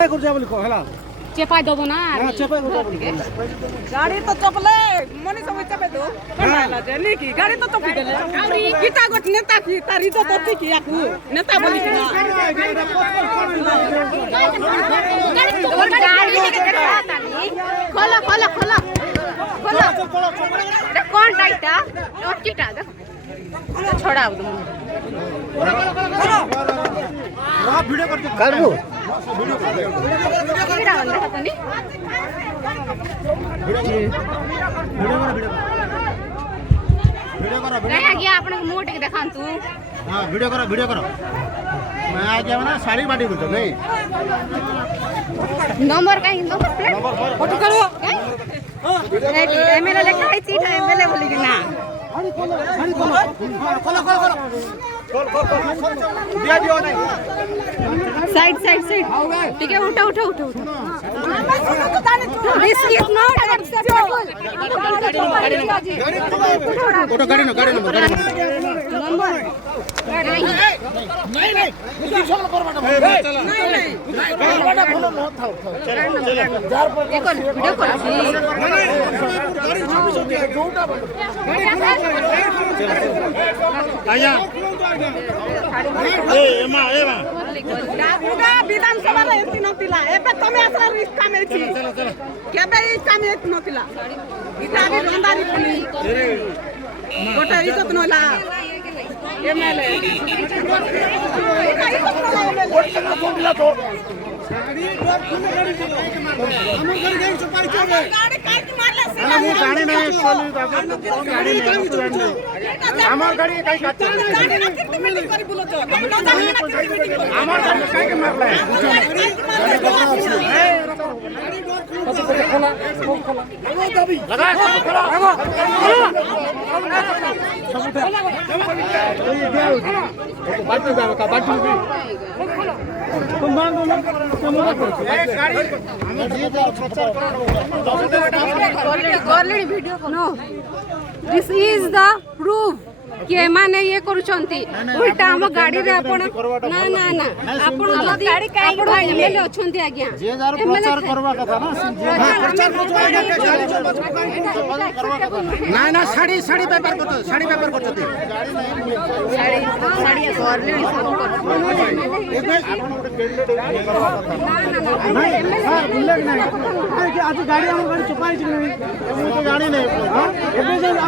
चेपाई दबो ना गाड़ी तो चपले मनी सब चपे दो बनाला जे नी की गाड़ी तो चपी देले औरी गीता गोट नेता की तारी तो तोती की आकू नेता बोली की ना गाड़ी लेके देखा तानी खोलो खोलो खोलो खोलो ये कौन टाइटा ओटीटा देखो छोड़ाओ तुम वीडियो करते करबो वीडियो बंद करतनी वीडियो करो नहीं गया अपन मुंह टिक देखान तू हां वीडियो करो मैं आ गया ना साड़ी बाटी बोलतो नहीं नंबर कहीं नंबर प्लेट फोटो करो एमएलए लेखा है सीट एमएलए बोली कि ना खोलो दिया दियो नहीं साइड ठीक है उठो this is not acceptable photo गाड़ी नंबर नहीं विधानसभा एती नथिला एबे तमे असला रिस्का में छी केबे रिस्का में एती नथिला इटा भी बंदारी पुली गोटा इज्जत नला एमएलए আমার গাড়ি কাই কাটছে আমার গাড়ি কাই কে মারলা লাগা बाटू जाओ का बाटू भी तुम मान दो ना गाड़ी हम जी जाओ प्रचार already video no this is the proof कि माने ये करूछंती उल्टा हम गाड़ी रे आपण ना ना ना आपण गाड़ी काई एमएलए अछंती आज्ञा जे जार प्रचार करवा कथा ना प्रचार ना ना साड़ी पेपर करतो साड़ी करते साड़ी ऑलरेडी सब कर आपण ओटे कैंडिडेट नहीं हां बुलेट नहीं आज गाड़ी हम गाड़ी छुपाई छी नहीं गाड़ी नहीं हां